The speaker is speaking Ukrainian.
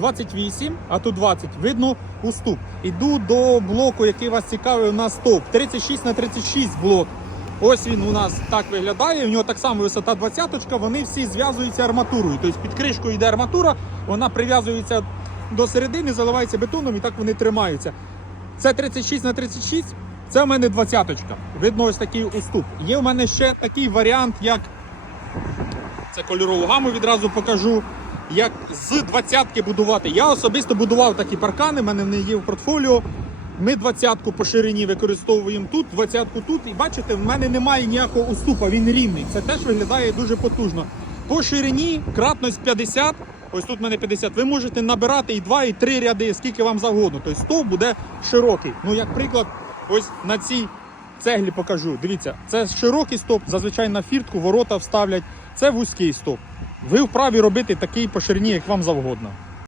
28, а тут 20. Видно уступ. Іду до блоку, який вас цікавий, у нас топ. 36 на 36 блок. Ось він у нас так виглядає. У нього так само висота 20 Вони всі зв'язуються арматурою. Тобто під кришкою йде арматура, вона прив'язується до середини, заливається бетоном і так вони тримаються. Це 36 на 36, це в мене 20 Видно, ось такий уступ. Є в мене ще такий варіант, як це кольорову гаму відразу покажу. Як з двадцятки будувати. Я особисто будував такі паркани, в мене вони є в портфоліо. Ми двадцятку по ширині використовуємо тут, двадцятку тут. І бачите, в мене немає ніякого уступа, він рівний. Це теж виглядає дуже потужно. По ширині кратність 50. Ось тут в мене 50. Ви можете набирати і 2, і 3 ряди, скільки вам завгодно. Тобто стовп буде широкий. Ну, як приклад, ось на цій цеглі покажу. Дивіться, це широкий стоп, зазвичай на фіртку ворота вставлять. Це вузький стоп. Ви вправі робити такий по ширині, як вам завгодно.